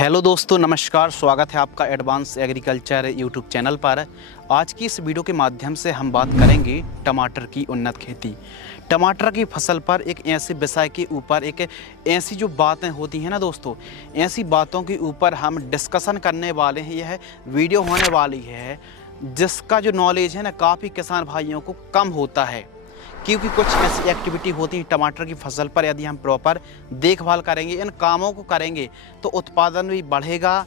Hello दोस्तों, नमस्कार। स्वागत है आपका एडवांस एग्रीकल्चर यूट्यूब चैनल पर। आज की इस वीडियो के माध्यम से हम बात करेंगे टमाटर की उन्नत खेती। टमाटर की फसल पर एक ऐसे विषय के ऊपर एक ऐसी जो बातें होती हैं ना दोस्तों, ऐसी बातों के ऊपर हम डिस्कशन करने वाले हैं। यह वीडियो होने वाली है जिसका जो नॉलेज है ना काफ़ी किसान भाइयों को कम होता है, क्योंकि कुछ ऐसी एक्टिविटी होती है टमाटर की फसल पर। यदि हम प्रॉपर देखभाल करेंगे, इन कामों को करेंगे, तो उत्पादन भी बढ़ेगा,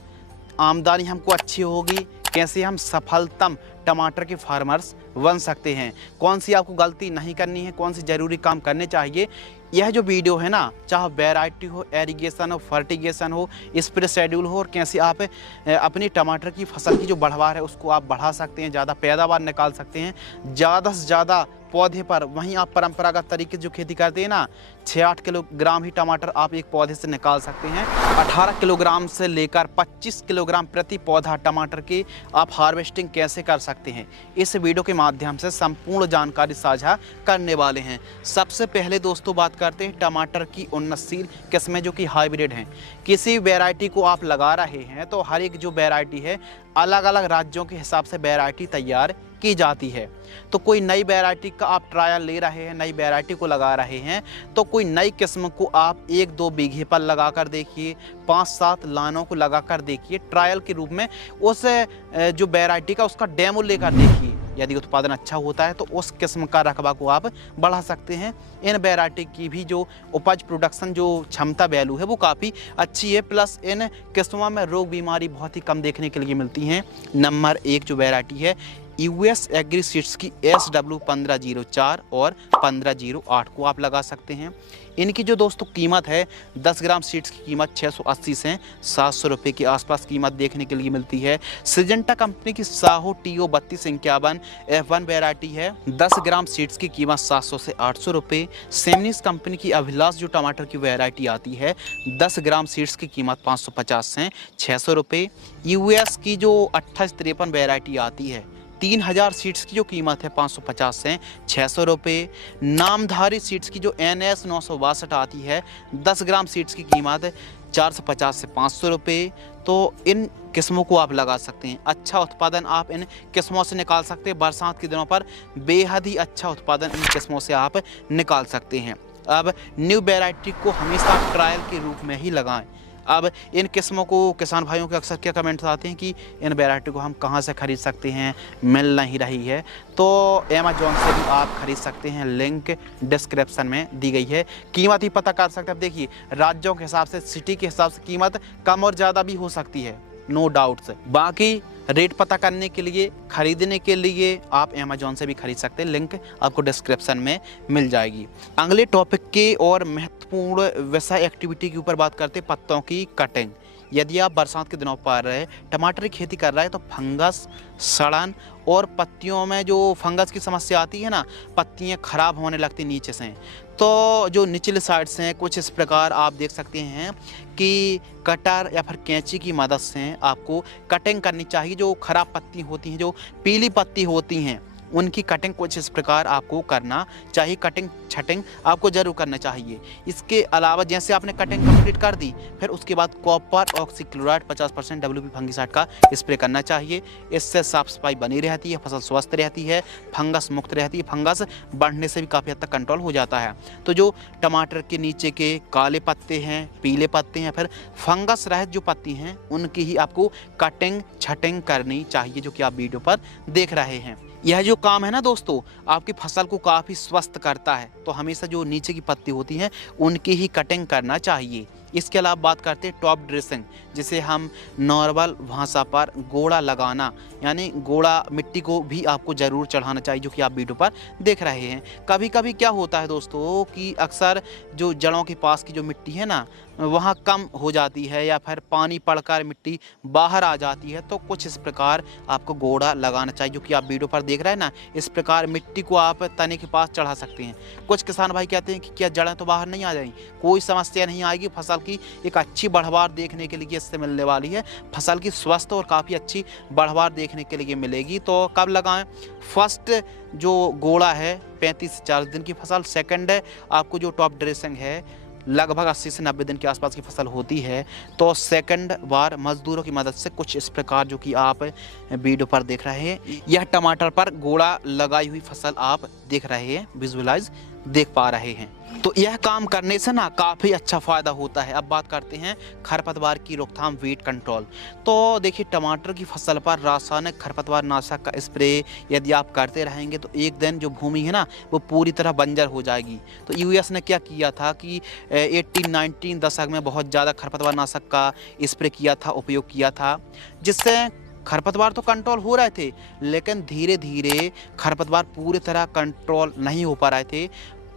आमदनी हमको अच्छी होगी। कैसे हम सफलतम टमाटर के फार्मर्स बन सकते हैं, कौन सी आपको गलती नहीं करनी है, कौन सी ज़रूरी काम करने चाहिए, यह जो वीडियो है ना, चाहे वैरायटी हो, एरीगेशन हो, फर्टिगेशन हो, स्प्रे शेड्यूल हो, और कैसे आप अपनी टमाटर की फसल की जो बढ़वार है उसको आप बढ़ा सकते हैं, ज़्यादा पैदावार निकाल सकते हैं, ज़्यादा से ज़्यादा पौधे पर। वहीं आप परंपरागत तरीके से जो खेती करते हैं ना, 6-8 किलोग्राम ही टमाटर आप एक पौधे से निकाल सकते हैं। 18 किलोग्राम से लेकर 25 किलोग्राम प्रति पौधा टमाटर की आप हार्वेस्टिंग कैसे कर सकते हैं, इस वीडियो के माध्यम से संपूर्ण जानकारी साझा करने वाले हैं। सबसे पहले दोस्तों बात करते हैं टमाटर की उन्नतशील किस्में जो कि हाइब्रिड हैं। किसी वैरायटी को आप लगा रहे हैं तो हर एक जो वैरायटी है अलग अलग राज्यों के हिसाब से वैरायटी तैयार की जाती है। तो कोई नई वैरायटी का आप ट्रायल ले रहे हैं, नई वैरायटी को लगा रहे हैं, तो कोई नई किस्म को आप 1-2 बीघे पर लगा कर देखिए, 5-7 लानों को लगा कर देखिए, ट्रायल के रूप में उस जो वैरायटी का उसका डेमो लेकर देखिए। यदि उत्पादन अच्छा होता है तो उस किस्म का रकबा को आप बढ़ा सकते हैं। इन वैरायटी की भी जो उपज प्रोडक्शन जो क्षमता वैल्यू है वो काफ़ी अच्छी है, प्लस इन किस्मों में रोग बीमारी बहुत ही कम देखने के लिए मिलती हैं। नंबर 1 जो वैरायटी है यूएस एग्री सीड्स की SW 1504 और 1508 को आप लगा सकते हैं। इनकी जो दोस्तों कीमत है, 10 ग्राम सीड्स की कीमत 680 से 700 रुपये के आसपास कीमत देखने के लिए मिलती है। सिजेंटा कंपनी की साहो TO 3251 F1 वैरायटी है, 10 ग्राम सीड्स की कीमत 700 से 800 रुपये। सेमनिस कंपनी की अभिलाष जो टमाटर की वैरायटी आती है, 10 ग्राम सीड्स की कीमत 550 से 600 रुपये। यूएस की जो 2853 वैरायटी आती है, 3000 सीड्स की जो कीमत है 550 से 600 रुपये। नामधारी सीड्स की जो NS 962 आती है, 10 ग्राम सीड्स की कीमत 450 से 500 रुपये। तो इन किस्मों को आप लगा सकते हैं। अच्छा उत्पादन आप इन किस्मों से निकाल सकते हैं। बरसात के दिनों पर बेहद ही अच्छा उत्पादन इन किस्मों से आप निकाल सकते हैं। अब न्यू वैरायटी को हमेशा ट्रायल के रूप में ही लगाएं। अब इन किस्मों को किसान भाइयों के अक्सर क्या कमेंट्स आते हैं कि इन वैरायटी को हम कहां से ख़रीद सकते हैं, मिल नहीं रही है। तो अमेजोन से भी आप खरीद सकते हैं, लिंक डिस्क्रिप्शन में दी गई है। कीमत ही पता कर सकते हैं। अब देखिए, राज्यों के हिसाब से, सिटी के हिसाब से कीमत कम और ज़्यादा भी हो सकती है, नो डाउट्स। बाकी रेट पता करने के लिए, खरीदने के लिए आप अमेजोन से भी खरीद सकते हैं, लिंक आपको डिस्क्रिप्शन में मिल जाएगी। अगले टॉपिक के और महत्वपूर्ण विषय एक्टिविटी के ऊपर बात करते हैं, पत्तों की कटिंग। यदि आप बरसात के दिनों पर टमाटर की खेती कर रहे हैं तो फंगस, सड़न और पत्तियों में जो फंगस की समस्या आती है ना, पत्तियां खराब होने लगती नीचे से, तो जो निचले साइड से कुछ इस प्रकार आप देख सकते हैं कि कटर या फिर कैंची की मदद से आपको कटिंग करनी चाहिए। जो खराब पत्ती होती हैं, जो पीली पत्ती होती हैं, उनकी कटिंग कुछ इस प्रकार आपको करना चाहिए। कटिंग छटिंग आपको जरूर करना चाहिए। इसके अलावा जैसे आपने कटिंग कंप्लीट कर दी, फिर उसके बाद कॉपर ऑक्सीक्लोराइड 50% WP फंगिसाइड का स्प्रे करना चाहिए। इससे साफ सफाई बनी रहती है, फसल स्वस्थ रहती है, फंगस मुक्त रहती है, फंगस बढ़ने से भी काफ़ी हद तक कंट्रोल हो जाता है। तो जो टमाटर के नीचे के काले पत्ते हैं, पीले पत्ते हैं, फिर फंगस रहित जो पत्ती हैं, उनकी ही आपको कटिंग छटिंग करनी चाहिए, जो कि आप वीडियो पर देख रहे हैं। यह जो काम है ना दोस्तों, आपकी फसल को काफ़ी स्वस्थ करता है। तो हमेशा जो नीचे की पत्ती होती हैं उनकी ही कटिंग करना चाहिए। इसके अलावा बात करते हैं टॉप ड्रेसिंग, जिसे हम नॉर्मल भाषा पर गोड़ा लगाना, यानी गोड़ा मिट्टी को भी आपको ज़रूर चढ़ाना चाहिए, जो कि आप वीडियो पर देख रहे हैं। कभी कभी क्या होता है दोस्तों कि अक्सर जो जड़ों के पास की जो मिट्टी है ना, वहाँ कम हो जाती है या फिर पानी पड़कर मिट्टी बाहर आ जाती है, तो कुछ इस प्रकार आपको गोड़ा लगाना चाहिए, जो कि आप वीडियो पर देख रहे हैं ना। इस प्रकार मिट्टी को आप तने के पास चढ़ा सकते हैं। कुछ किसान भाई कहते हैं कि क्या जड़ें तो बाहर नहीं आ जाएंगी, कोई समस्या नहीं आएगी। फसल की एक अच्छी बढ़वार देखने के लिए इससे मिलने वाली है, फसल की स्वस्थ और काफ़ी अच्छी बढ़वार देखने के लिए मिलेगी। तो कब लगाएं? फर्स्ट जो गोड़ा है 35 से 40 दिन की फसल, सेकंड है आपको जो टॉप ड्रेसिंग है लगभग 80 से 90 दिन के आसपास की फसल होती है, तो सेकंड बार मजदूरों की मदद से कुछ इस प्रकार जो कि आप वीडियो पर देख रहे हैं, यह टमाटर पर गोला लगाई हुई फसल आप देख रहे हैं, विजुअलाइज देख पा रहे हैं। तो यह काम करने से ना काफ़ी अच्छा फ़ायदा होता है। अब बात करते हैं खरपतवार की रोकथाम, वीड कंट्रोल। तो देखिए, टमाटर की फसल पर रासायनिक खरपतवार नाशक का स्प्रे यदि आप करते रहेंगे तो एक दिन जो भूमि है ना वो पूरी तरह बंजर हो जाएगी। तो यूएस ने क्या किया था कि 18-19 दशक में बहुत ज़्यादा खरपतवार नाशक का स्प्रे किया था, उपयोग किया था, जिससे खरपतवार तो कंट्रोल हो रहे थे, लेकिन धीरे धीरे खरपतवार पूरी तरह कंट्रोल नहीं हो पा रहे थे।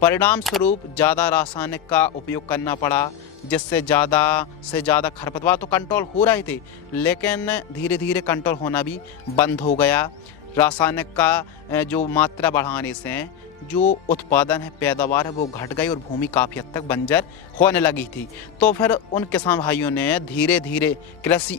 परिणाम स्वरूप ज़्यादा रासायनिक का उपयोग करना पड़ा, जिससे ज़्यादा से ज़्यादा खरपतवार तो कंट्रोल हो रहे थे, लेकिन धीरे धीरे कंट्रोल होना भी बंद हो गया। रासायनिक का जो मात्रा बढ़ाने से जो उत्पादन है, पैदावार है, वो घट गई और भूमि काफ़ी हद तक बंजर होने लगी थी। तो फिर उन किसान भाइयों ने धीरे धीरे कृषि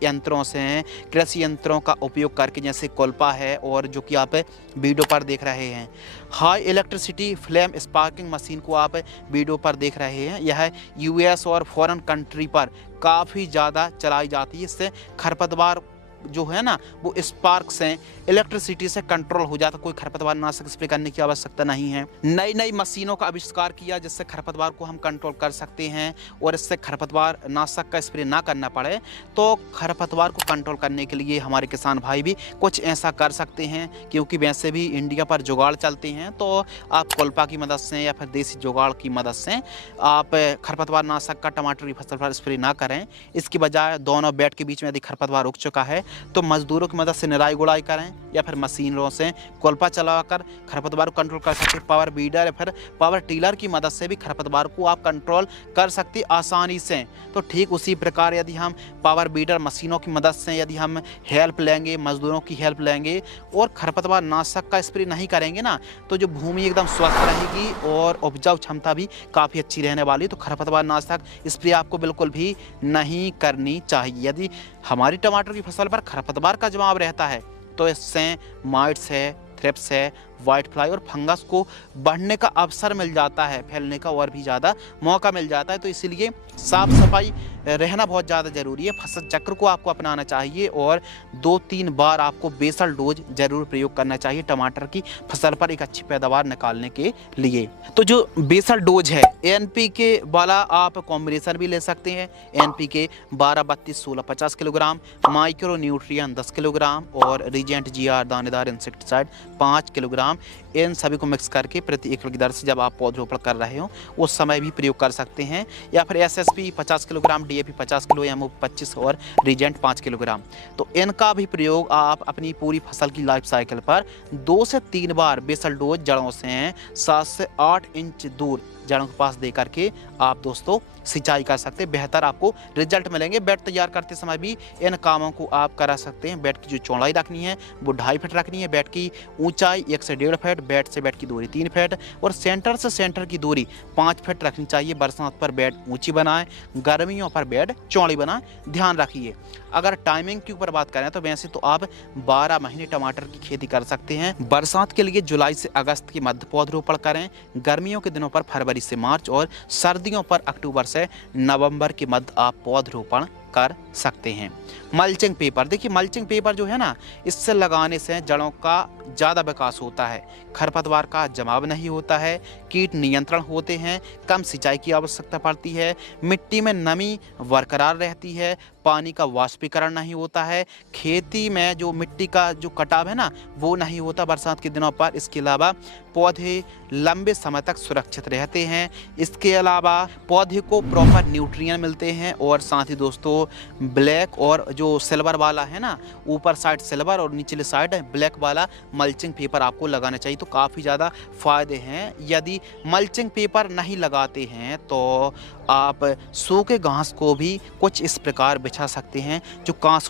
यंत्रों का उपयोग करके, जैसे कोल्पा है और जो कि आप वीडियो पर देख रहे हैं, high electricity flame sparking machine को आप वीडियो पर देख रहे हैं, यह यूएस और फॉरेन कंट्री पर काफ़ी ज़्यादा चलाई जाती है। इससे खरपतवार जो है ना वो स्पार्क से, इलेक्ट्रिसिटी से कंट्रोल हो जाता, कोई खरपतवार नाशक स्प्रे करने की आवश्यकता नहीं है। नई नई मशीनों का आविष्कार किया जिससे खरपतवार को हम कंट्रोल कर सकते हैं और इससे खरपतवार नाशक का स्प्रे ना करना पड़े। तो खरपतवार को कंट्रोल करने के लिए हमारे किसान भाई भी कुछ ऐसा कर सकते हैं, क्योंकि वैसे भी इंडिया पर जुगाड़ चलते हैं। तो आप कोल्पा की मदद से या फिर देसी जुगाड़ की मदद से आप खरपतवार नाशक का टमाटर की फसल पर स्प्रे ना करें। इसकी बजाय दोनों बेड के बीच में यदि खरपतवार उग चुका है तो मजदूरों की मदद से निराई गुड़ाई करें या फिर मशीनों से कोल्पा चलाकर खरपतवार को कंट्रोल कर सकते हैं। पावर बीडर या फिर पावर टीलर की मदद से भी खरपतवार को आप कंट्रोल कर सकते आसानी से। तो ठीक उसी प्रकार यदि हम पावर बीडर मशीनों की मदद से यदि हम हेल्प लेंगे, मजदूरों की हेल्प लेंगे और खरपतवार नाशक का स्प्रे नहीं करेंगे ना, तो जो भूमि एकदम स्वस्थ रहेगी और उपजाऊ क्षमता भी काफ़ी अच्छी रहने वाली। तो खरपतवार नाशक स्प्रे आपको बिल्कुल भी नहीं करनी चाहिए। यदि हमारी टमाटर की फसल पर खरपतवार का जमाव रहता है तो इससे माइट्स है, थ्रिप्स है, वाइट फ्लाई और फंगस को बढ़ने का अवसर मिल जाता है, फैलने का और भी ज़्यादा मौका मिल जाता है। तो इसलिए साफ सफाई रहना बहुत ज़्यादा ज़रूरी है। फसल चक्र को आपको अपनाना चाहिए और 2-3 बार आपको बेसल डोज जरूर प्रयोग करना चाहिए टमाटर की फसल पर एक अच्छी पैदावार निकालने के लिए। तो जो बेसल डोज है, NPK वाला आप कॉम्बिनेशन भी ले सकते हैं। NPK 12-32-16 50 kilogram, micro nutrient 10 kilogram और रीजेंट GR दानेदार इंसेक्टिसाइड 5 किलोग्राम, इन सभी को मिक्स करके प्रति एकड़ की दर से जब आप पौधरोपण कर रहे हो उस समय भी प्रयोग कर सकते हैं। या फिर SSP 50 kilogram, DAP 50 kilo, MOP 25 और रीजेंट 5 किलोग्राम। तो इनका भी प्रयोग आप अपनी पूरी फसल की लाइफ साइकिल पर 2 से 3 बार बेसल डोज जड़ों से 7 से 8 इंच दूर जड़ों के पास दे करके आप दोस्तों सिंचाई कर सकते हैं। बेहतर आपको रिजल्ट मिलेंगे। बेड तैयार करते समय भी इन कामों को आप करा सकते हैं। बेड की जो चौड़ाई रखनी है वो 2.5 फीट रखनी है, बेड की ऊंचाई 1 से 1.5 फीट, बेड से बेड की दूरी 3 फीट और सेंटर से सेंटर की दूरी 5 फीट रखनी चाहिए। बरसात पर बेड ऊंची बनाएं, गर्मियों पर बेड चौड़ी बनाएं, ध्यान रखिए। अगर टाइमिंग के ऊपर बात करें तो वैसे तो आप 12 महीने टमाटर की खेती कर सकते हैं। बरसात के लिए जुलाई से अगस्त के मध्य पौधरोपण करें, गर्मियों के दिनों पर फरवरी से मार्च और सर्दियों पर अक्टूबर से नवंबर के मध्य आप पौधरोपण कर सकते हैं। मल्चिंग पेपर, देखिए मल्चिंग पेपर जो है ना, इससे लगाने से जड़ों का ज़्यादा विकास होता है, खरपतवार का जमाव नहीं होता है, कीट नियंत्रण होते हैं, कम सिंचाई की आवश्यकता पड़ती है, मिट्टी में नमी बरकरार रहती है, पानी का वाष्पीकरण नहीं होता है, खेती में जो मिट्टी का जो कटाव है ना वो नहीं होता बरसात के दिनों पर। इसके अलावा पौधे लंबे समय तक सुरक्षित रहते हैं। इसके अलावा पौधे को प्रॉपर न्यूट्रिएंट मिलते हैं और साथ ही दोस्तों ब्लैक और जो सिल्वर वाला है ना, ऊपर साइड सिल्वर और निचले साइड ब्लैक वाला मल्चिंग पेपर आपको लगाना चाहिए। तो काफ़ी ज़्यादा फ़ायदे हैं। यदि मल्चिंग पेपर नहीं लगाते हैं तो आप सूखे घास को भी कुछ इस प्रकार बिछा सकते हैं। जो घास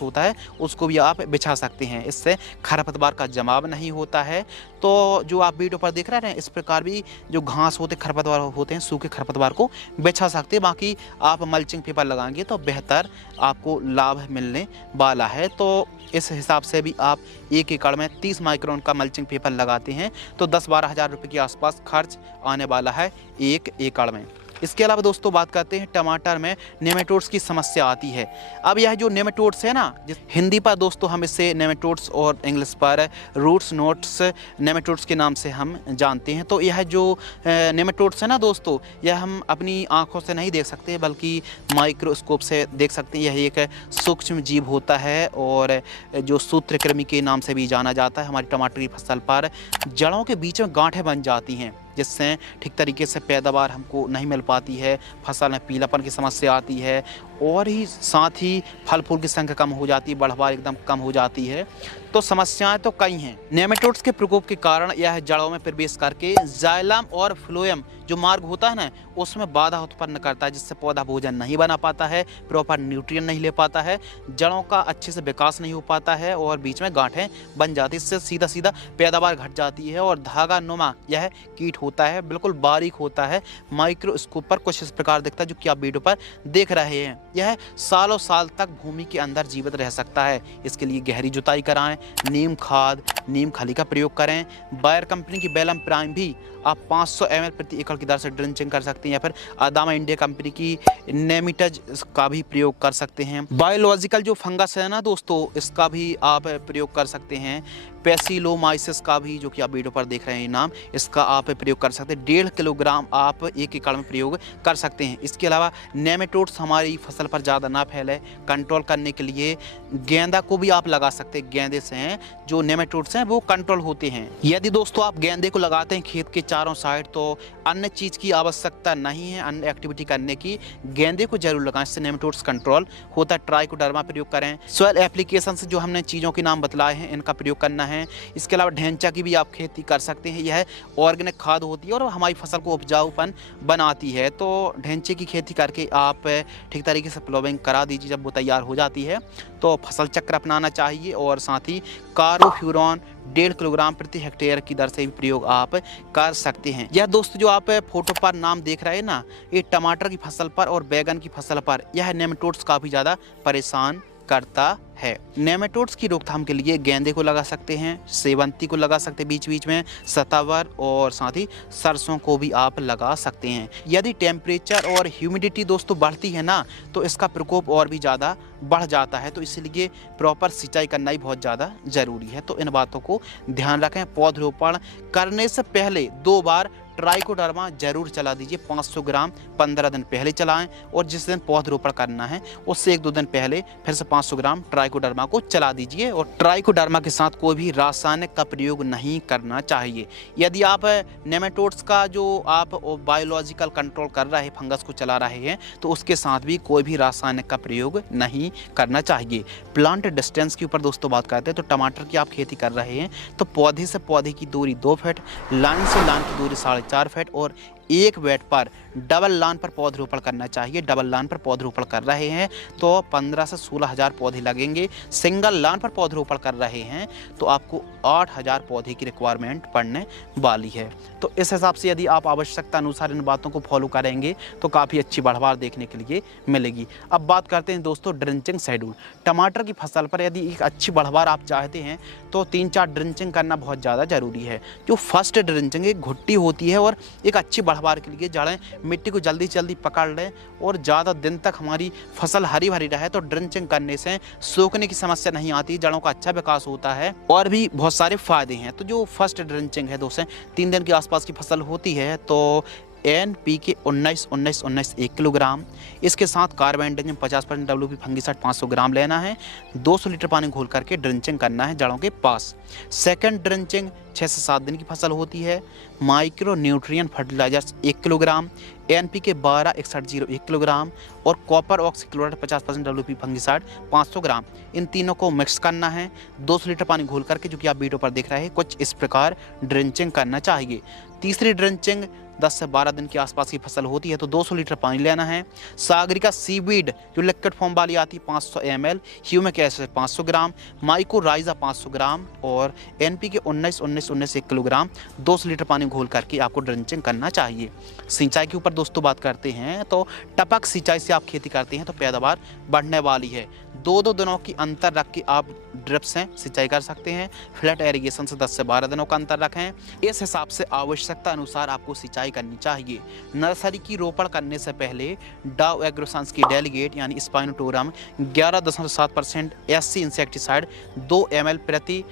होता है उसको भी आप बिछा सकते हैं, इससे खरपतवार का जमाव नहीं होता है। तो जो आप वीडियो पर देख रहे हैं इस प्रकार भी जो घास होते खरपतवार होते हैं, सूखे खरपतवार को बिछा सकते हैं। बाकी आप मल्चिंग पेपर लगाएंगे तो बेहतर आपको लाभ मिलने वाला है। तो इस हिसाब से भी आप 1 एकड़ में 30 माइक्रोन का मल्चिंग पेपर लगाते हैं तो 10-12 हज़ार रुपये के आसपास खर्च आने वाला है 1 एकड़ में। इसके अलावा दोस्तों बात करते हैं टमाटर में नेमेटोड्स की समस्या आती है। अब यह जो नेमेटोड्स है ना, हिंदी पर दोस्तों हम इसे नेमेटोड्स और इंग्लिश पर रूट्स नोट्स नेमेटोड्स के नाम से हम जानते हैं। तो यह जो नेमेटोड्स है ना दोस्तों, यह हम अपनी आंखों से नहीं देख सकते बल्कि माइक्रोस्कोप से देख सकते हैं। यह एक सूक्ष्म जीव होता है और जो सूत्रकृमि के नाम से भी जाना जाता है। हमारी टमाटर की फसल पर जड़ों के बीच में गांठें बन जाती हैं, जिससे ठीक तरीके से पैदावार हमको नहीं मिल पाती है, फसल में पीलापन की समस्या आती है और ही साथ ही फल फूल की संख्या कम हो जाती है, बढ़वार एकदम कम हो जाती है। तो समस्याएं तो कई हैं। नेमेटोड्स के प्रकोप के कारण यह जड़ों में प्रवेश करके जाइलम और फ्लोएम जो मार्ग होता है ना, उसमें बाधा उत्पन्न करता है, जिससे पौधा भोजन नहीं बना पाता है, प्रॉपर न्यूट्रिएंट नहीं ले पाता है, जड़ों का अच्छे से विकास नहीं हो पाता है और बीच में गांठें बन जाती है। इससे सीधा सीधा पैदावार घट जाती है और धागा नुमा यह कीट होता है, बिल्कुल बारीक होता है, माइक्रोस्कोप पर कुछ इस प्रकार दिखता है जो कि आप वीडियो पर देख रहे हैं। यह सालों साल तक भूमि के अंदर जीवित रह सकता है। इसके लिए गहरी जुताई कराएं, नीम खाद, नीम खली का प्रयोग करें। बायर कंपनी की बेलम प्राइम भी आप 500 ml प्रति एकड़ की दर से ड्रिंचिंग कर सकते हैं, या फिर अदामा इंडिया कंपनी की नेमिटज का भी प्रयोग कर सकते हैं। बायोलॉजिकल जो फंगस है ना दोस्तों, इसका भी आप प्रयोग कर सकते हैं। पेसिलोमाइसिस का भी, जो कि आप वीडियो पर देख रहे हैं नाम, इसका आप प्रयोग कर सकते हैं। 1.5 किलोग्राम आप 1 एकड़ में प्रयोग कर सकते हैं। इसके अलावा नेमेटोड्स हमारी फसल पर ज़्यादा ना फैले, कंट्रोल करने के लिए गेंदा को भी आप लगा सकते हैं। गेंदे से हैं जो नेमेटोड्स हैं वो कंट्रोल होते हैं। यदि दोस्तों आप गेंदे को लगाते हैं खेत के चारों साइड, तो अन्य चीज़ की आवश्यकता नहीं है, अन्य एक्टिविटी करने की, गेंदे को जरूर लगाएं, इससे नेमेटोड्स कंट्रोल होता है। ट्राइकोडर्मा प्रयोग करें। सॉइल एप्लीकेशन से जो हमने चीज़ों के नाम बतलाए हैं, इनका प्रयोग करना है। इसके अलावा ढेंचा की भी आप खेती कर सकते हैं। यह ऑर्गेनिक खाद होती है और हमारी फसल को उपजाऊपन बनाती है। तो ढेंचे की खेती करके आप ठीक तरीके से प्लोविंग करा दीजिए। जब वो तैयार हो जाती है तो फसल चक्र अपनाना चाहिए और साथ ही कार्बोफ्यूरॉन 1.5 किलोग्राम प्रति हेक्टेयर की दर से भी प्रयोग आप कर सकते हैं। यह दोस्तों जो आप फोटो पर नाम देख रहे हैं ना, ये टमाटर की फसल पर और बैगन की फसल पर यह नेमेटोड्स काफ़ी ज़्यादा परेशान करता है। नेमेटोड्स की रोकथाम के लिए गेंदे को लगा सकते हैं, सेवंती को लगा सकते हैं बीच बीच में, सतावर और साथ ही सरसों को भी आप लगा सकते हैं। यदि टेम्परेचर और ह्यूमिडिटी दोस्तों बढ़ती है ना, तो इसका प्रकोप और भी ज़्यादा बढ़ जाता है। तो इसलिए प्रॉपर सिंचाई करना ही बहुत ज़्यादा ज़रूरी है। तो इन बातों को ध्यान रखें। पौधरोपण करने से पहले 2 बार ट्राइकोडर्मा जरूर चला दीजिए। 500 ग्राम 15 दिन पहले चलाएं और जिस दिन पौधरोपण करना है उससे 1-2 दिन पहले फिर से 500 ग्राम ट्राइकोडर्मा को चला दीजिए। और ट्राइकोडर्मा के साथ कोई भी रासायनिक का प्रयोग नहीं करना चाहिए। यदि आप नेमेटोड्स का जो आप बायोलॉजिकल कंट्रोल कर रहे हैं, फंगस को चला रहे हैं, तो उसके साथ भी कोई भी रासायनिक का प्रयोग नहीं करना चाहिए। प्लांट डिस्टेंस के ऊपर दोस्तों बात करते हैं, तो टमाटर की आप खेती कर रहे हैं तो पौधे से पौधे की दूरी 2 फीट, लाइन से लाइन की दूरी 4.5 फीट और एक बेड पर डबल लाइन पर पौधरोपण करना चाहिए। डबल लाइन पर पौधरोपण कर रहे हैं तो 15 से 16 हज़ार पौधे लगेंगे। सिंगल लाइन पर पौधरोपण कर रहे हैं तो आपको 8,000 पौधे की रिक्वायरमेंट पड़ने वाली है। तो इस हिसाब से यदि आप आवश्यकता अनुसार इन बातों को फॉलो करेंगे तो काफ़ी अच्छी बढ़वार देखने के लिए मिलेगी। अब बात करते हैं दोस्तों ड्रिंचिंग शेड्यूल। टमाटर की फसल पर यदि एक अच्छी बढ़वार आप चाहते हैं तो 3-4 ड्रिंचिंग करना बहुत ज़्यादा ज़रूरी है। जो फर्स्ट ड्रिंचिंग एक घुट्टी होती है और एक अच्छी बढ़वार के लिए जड़ें मिट्टी को जल्दी जल्दी पकड़ लें और ज़्यादा दिन तक हमारी फसल हरी भरी रहे, तो ड्रिंचिंग करने से सूखने की समस्या नहीं आती, जड़ों का अच्छा विकास होता है और भी बहुत सारे फायदे हैं। तो जो फर्स्ट ड्रिंचिंग है दोस्तों 3 दिन के आसपास की फसल होती है तो NPK 19-19-19 1 किलोग्राम, इसके साथ कार्बेंडाजिम 50% WP फंगिसाइड 500 ग्राम लेना है। 200 लीटर पानी घोल करके ड्रिंचिंग करना है जड़ों के पास। सेकंड ड्रिंचिंग 6 से 7 दिन की फसल होती है। Micronutrient fertilisers 1 kilogram, NPK 12-61-0 1 kilogram और copper oxychloride 50% WP fungicide 500 gram, इन तीनों को मिक्स करना है। 200 लीटर पानी घोल करके, जो कि आप वीडियो पर देख रहे हैं, कुछ इस प्रकार ड्रिंचिंग करना चाहिए। तीसरी ड्रिंचिंग 10 से 12 दिन के आसपास की फसल होती है तो 200 लीटर पानी लेना है। सागरिका सीवीड जो लिक्विड फॉर्म वाली आती है 500 ml, ह्यूमिक एसिड 500 ग्राम, माइकोराइजा 500 ग्राम और NPK 19-19-19 1 किलोग्राम 200 लीटर पानी घोल करके आपको ड्रिंचिंग करना चाहिए। सिंचाई के ऊपर दोस्तों बात करते हैं तो टपक सिंचाई से आप खेती करते हैं तो पैदावार बढ़ने वाली है। 2-2 दिनों की अंतर रख के आप ड्रिप से सिंचाई कर सकते हैं। फ्लैट एरीगेशन से 10 से 12 दिनों का अंतर रखें। इस हिसाब से आवश्यकता अनुसार आपको सिंचाई करनी चाहिए। नर्सरी की रोपण करने से पहले डाव एग्रोसाइंस की डेलीगेट यानी स्पाइनोटोरम 11.7% SC इंसेक्टिसाइड 2 ml प्रति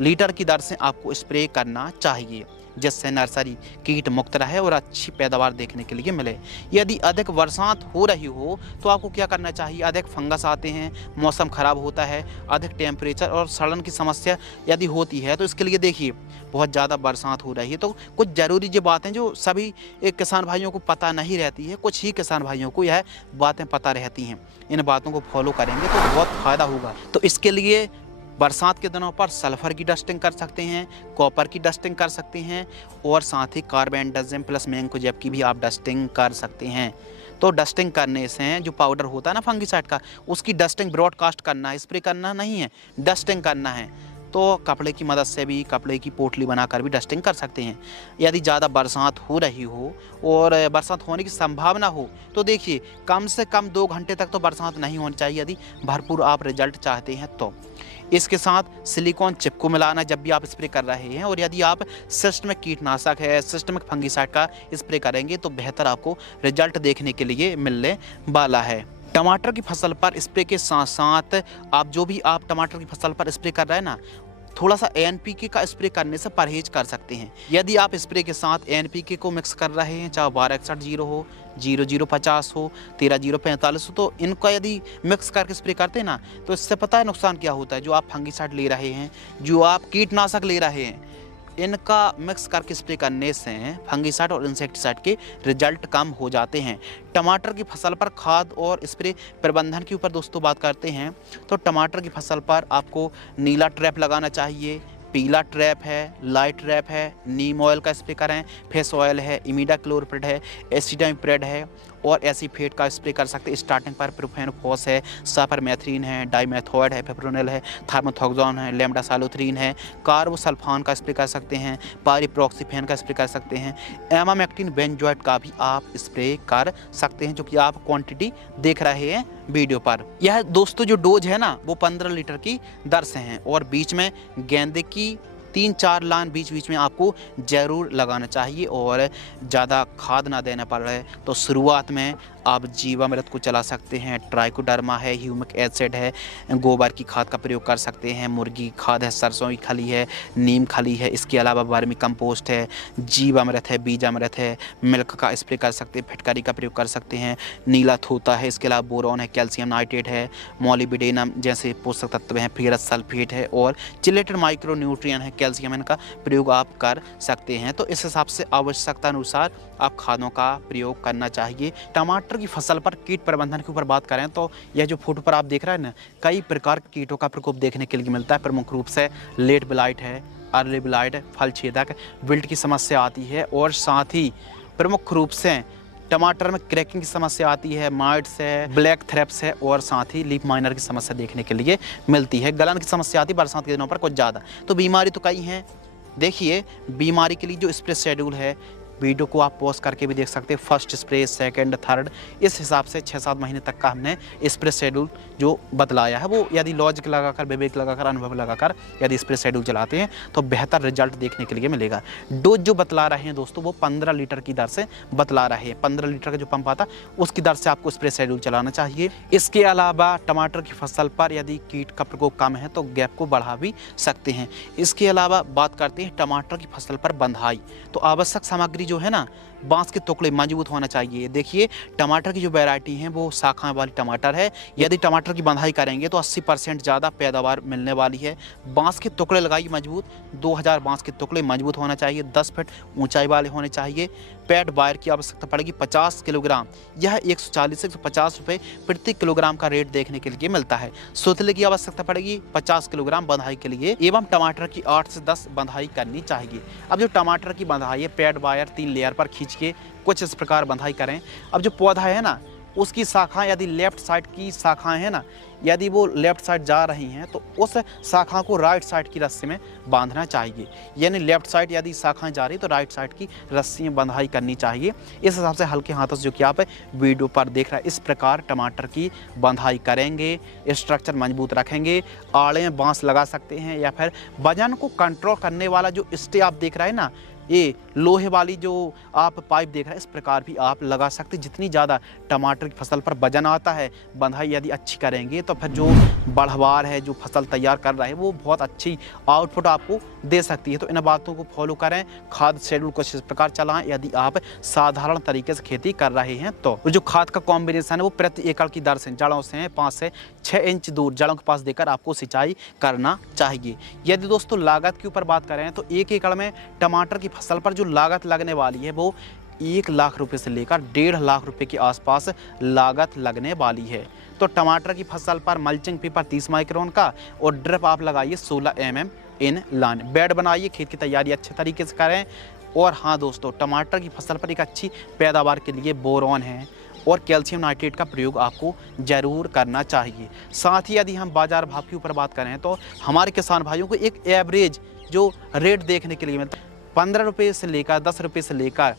लीटर की दर से आपको स्प्रे करना चाहिए, जिससे नर्सरी कीट मुक्त रहे और अच्छी पैदावार देखने के लिए मिले। यदि अधिक बरसात हो रही हो तो आपको क्या करना चाहिए, अधिक फंगस आते हैं, मौसम खराब होता है, अधिक टेम्परेचर और सड़न की समस्या यदि होती है तो इसके लिए देखिए बहुत ज़्यादा बरसात हो रही है तो कुछ ज़रूरी जो बातें जो सभी किसान भाइयों को पता नहीं रहती है, कुछ ही किसान भाइयों को यह बातें पता रहती हैं। इन बातों को फॉलो करेंगे तो बहुत फ़ायदा होगा। तो इसके लिए बरसात के दिनों पर सल्फर की डस्टिंग कर सकते हैं, कॉपर की डस्टिंग कर सकते हैं और साथ ही कार्बेंडाजिम प्लस मैंकोजेब की भी आप डस्टिंग कर सकते हैं। तो डस्टिंग करने से जो पाउडर होता है ना फंगिसाइड का, उसकी डस्टिंग ब्रॉडकास्ट करना है, स्प्रे करना नहीं है, डस्टिंग करना है। तो कपड़े की मदद से भी, कपड़े की पोटली बनाकर भी डस्टिंग कर सकते हैं। यदि ज़्यादा बरसात हो रही हो और बरसात होने की संभावना हो तो देखिए कम से कम 2 घंटे तक तो बरसात नहीं होनी चाहिए यदि भरपूर आप रिजल्ट चाहते हैं तो। इसके साथ सिलिकॉन चिप को मिलाना जब भी आप स्प्रे कर रहे हैं, और यदि आप सिस्टमिक कीटनाशक है, सिस्टमिक फंगिसाइड का स्प्रे करेंगे तो बेहतर आपको रिजल्ट देखने के लिए मिलने वाला है। टमाटर की फसल पर स्प्रे के साथ साथ आप जो भी आप टमाटर की फसल पर स्प्रे कर रहे हैं ना, थोड़ा सा NPK का स्प्रे करने से परहेज कर सकते हैं। यदि आप स्प्रे के साथ NPK को मिक्स कर रहे हैं, चाहे 1261 हो, 0050 हो, 13045 हो, तो इनका यदि मिक्स करके स्प्रे करते हैं ना तो इससे पता है नुकसान क्या होता है। जो आप फंगिसाइड ले रहे हैं, जो आप कीटनाशक ले रहे हैं, इनका मिक्स करके स्प्रे करने से फंगिसाइड और इंसेक्टिसाइड के रिजल्ट कम हो जाते हैं। टमाटर की फसल पर खाद और स्प्रे प्रबंधन के ऊपर दोस्तों बात करते हैं तो टमाटर की फसल पर आपको नीला ट्रैप लगाना चाहिए, पीला ट्रैप है, लाइट ट्रैप है, नीम ऑयल का स्प्रे करें, फेस ऑयल है, इमिडाक्लोप्रिड है, एसिटामिप्रिड है और एसीफेट का स्प्रे कर सकते हैं। स्टार्टिंग पर प्रोफेनोफॉस है, साइपरमेथ्रिन है, डाइमेथॉइड है, पेप्रोनिल है, थार्मोथोक्सोन है, लेमडासालोथ्रीन है, कार्बोसल्फान का स्प्रे कर सकते हैं, पारिप्रॉक्सीफेन का स्प्रे कर सकते हैं, एमामेक्टिन बेंजोएट का भी आप स्प्रे कर सकते हैं, जो कि आप क्वांटिटी देख रहे हैं वीडियो पर। यह दोस्तों जो डोज है ना वो 15 लीटर की दर से हैं और बीच में गेंदे की 3-4 लाइन बीच बीच में आपको ज़रूर लगाना चाहिए और ज़्यादा खाद ना देना पड़ रहा है तो शुरुआत में आप जीवामृत को चला सकते हैं, ट्राइकोडर्मा है, ह्यूमिक एसिड है, गोबर की खाद का प्रयोग कर सकते हैं, मुर्गी खाद है, सरसों की खली है, नीम खली है, इसके अलावा वर्मी कंपोस्ट है, जीवामृत है, बीजामृत है, मिल्क का स्प्रे कर सकते हैं, फिटकारी का प्रयोग कर सकते हैं, नीला थोता है, इसके अलावा बोरॉन है, कैल्शियम नाइट्रेट है, मोलिब्डेनम जैसे पोषक तत्व हैं, फेरस सल्फेट है और चिलेटेड माइक्रो न्यूट्रिएंट है, कैल्शियम, इनका प्रयोग आप कर सकते हैं। तो इस हिसाब से आवश्यकता अनुसार आप खादों का प्रयोग करना चाहिए। टमाटर की फसल पर कीट प्रबंधन के ऊपर बात करें तो यह जो फोटो पर आप देख रहे हैं ना, कई प्रकार के कीटों का प्रकोप देखने के लिए मिलता है। प्रमुख रूप से लेट ब्लाइट है, अर्ली ब्लाइट, फल छेदक, विल्ट की समस्या आती है और साथ ही प्रमुख रूप से टमाटर में क्रैकिंग की समस्या आती है, माइट्स है, ब्लैक थ्रेप्स है और साथ ही लीफ माइनर की समस्या देखने के लिए मिलती है। गलन की समस्या आती है बरसात के दिनों पर कुछ ज़्यादा। तो बीमारी तो कई हैं। देखिए बीमारी के लिए जो स्प्रे शेड्यूल है वीडियो को आप पॉज करके भी देख सकते हैं, फर्स्ट स्प्रे, सेकंड, थर्ड, इस हिसाब से 6-7 महीने तक का हमने स्प्रे शेड्यूल जो बतलाया है वो यदि लॉजिक लगाकर, विवेक लगाकर, अनुभव लगाकर यदि स्प्रे शेड्यूल चलाते हैं तो बेहतर रिजल्ट देखने के लिए मिलेगा। डोज जो बतला रहे हैं दोस्तों वो 15 लीटर की दर से बतला रहे हैं। 15 लीटर का जो पंप आता उसकी दर से आपको स्प्रे शेड्यूल चलाना चाहिए। इसके अलावा टमाटर की फसल पर यदि कीट का प्रकोप कम है तो गैप को बढ़ा भी सकते हैं। इसके अलावा बात करते हैं टमाटर की फसल पर बंधाई। तो आवश्यक सामग्री जो है ना, बांस के टुकड़े मजबूत होना चाहिए। देखिए टमाटर की जो वैरायटी है वो शाखा वाली टमाटर है। यदि टमाटर की बंधाई करेंगे तो 80% ज़्यादा पैदावार मिलने वाली है। बांस के टुकड़े लगाइए मजबूत, 2000 बांस के टुकड़े मजबूत होना चाहिए, 10 फीट ऊंचाई वाले होने चाहिए। पैड वायर की आवश्यकता पड़ेगी 50 किलोग्राम, यह 140 से 150 रुपये प्रति किलोग्राम का रेट देखने के लिए मिलता है। सुतले की आवश्यकता पड़ेगी 50 किलोग्राम बंधाई के लिए एवं टमाटर की 8 से 10 बंधाई करनी चाहिए। अब जो टमाटर की बंधाई है पैड वायर 3 लेयर पर खींच के कुछ इस प्रकार बंधाई करें। अब जो पौधा है ना उसकी शाखाएं यदि लेफ्ट साइड की शाखाएं हैं ना, यदि वो लेफ्ट साइड जा रही हैं तो उस शाखा को राइट साइड की रस्सी में बांधना चाहिए। यानी लेफ्ट साइड यदि शाखाएं जा रही तो राइट साइड की रस्सी में बंधाई करनी चाहिए। इस हिसाब से हल्के हाथों से जो कि आप वीडियो पर देख रहे हैं इस प्रकार टमाटर की बंधाई करेंगे, स्ट्रक्चर मजबूत रखेंगे। आड़े में बांस लगा सकते हैं या फिर वजन को कंट्रोल करने वाला जो स्टे आप देख रहे हैं ना, ये लोहे वाली जो आप पाइप देख रहे हैं, इस प्रकार भी आप लगा सकते हैं। जितनी ज़्यादा टमाटर की फसल पर वजन आता है, बंधाई यदि अच्छी करेंगे तो फिर जो बढ़वार है, जो फसल तैयार कर रहा है, वो बहुत अच्छी आउटपुट आपको दे सकती है। तो इन बातों को फॉलो करें, खाद शेड्यूल को इस प्रकार चलाएं यदि आप साधारण तरीके से खेती कर रहे हैं। तो जो खाद का कॉम्बिनेशन है वो प्रति एकड़ की दर से जड़ों से 5 से 6 इंच दूर जड़ों के पास देकर आपको सिंचाई करना चाहिए। यदि दोस्तों लागत के ऊपर बात करें तो 1 एकड़ में टमाटर की फसल पर जो लागत लगने वाली है वो 1 लाख रुपए से लेकर 1.5 लाख रुपए के आसपास लागत लगने वाली है। तो टमाटर की फसल पर मल्चिंग पेपर 30 माइक्रोन का और ड्रिप आप लगाइए 16 mm इन लाइन। बेड बनाइए, खेत की तैयारी अच्छे तरीके से करें। और हाँ दोस्तों, टमाटर की फसल पर एक अच्छी पैदावार के लिए बोरॉन है और कैल्शियम नाइट्रेट का प्रयोग आपको जरूर करना चाहिए। साथ ही यदि हम बाजार भाव के ऊपर बात करें तो हमारे किसान भाइयों को एक एवरेज जो रेट देखने के लिए मिलता है 15 रुपये से लेकर 10 रुपये से लेकर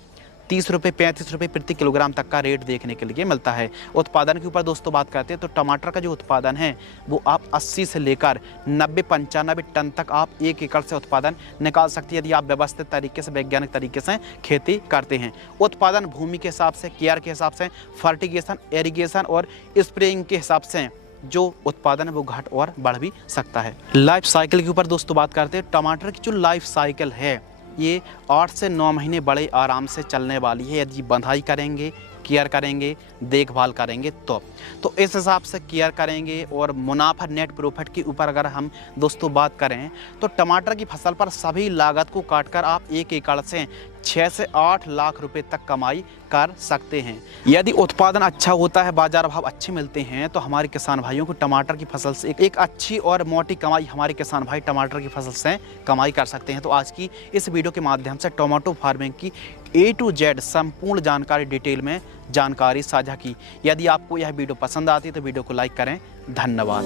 30 रुपये 35 रुपये प्रति किलोग्राम तक का रेट देखने के लिए मिलता है। उत्पादन के ऊपर दोस्तों बात करते हैं तो टमाटर का जो उत्पादन है वो आप 80 से लेकर 90-95 टन तक आप 1 एकड़ से उत्पादन निकाल सकते हैं यदि आप व्यवस्थित तरीके से, वैज्ञानिक तरीके से खेती करते हैं। उत्पादन भूमि के हिसाब से, केयर के हिसाब से, फर्टिगेशन, इरिगेशन और स्प्रेइंग के हिसाब से जो उत्पादन है वो घट और बढ़ भी सकता है। लाइफ साइकिल के ऊपर दोस्तों बात करते हैं, टमाटर की जो लाइफ साइकिल है ये 8 से 9 महीने बड़े आराम से चलने वाली है यदि बंधाई करेंगे, केयर करेंगे, देखभाल करेंगे तो इस हिसाब से केयर करेंगे। और मुनाफा नेट प्रॉफिट के ऊपर अगर हम दोस्तों बात करें तो टमाटर की फसल पर सभी लागत को काटकर आप 1 एकड़ से 6 से 8 लाख रुपए तक कमाई कर सकते हैं। यदि उत्पादन अच्छा होता है, बाजार भाव अच्छे मिलते हैं तो हमारे किसान भाइयों को टमाटर की फसल से एक अच्छी और मोटी कमाई हमारे किसान भाई टमाटर की फसल से कमाई कर सकते हैं। तो आज की इस वीडियो के माध्यम से टोमेटो फार्मिंग की A to Z संपूर्ण जानकारी डिटेल में जानकारी साझा की। यदि आपको यह वीडियो पसंद आती है तो वीडियो को लाइक करें। धन्यवाद।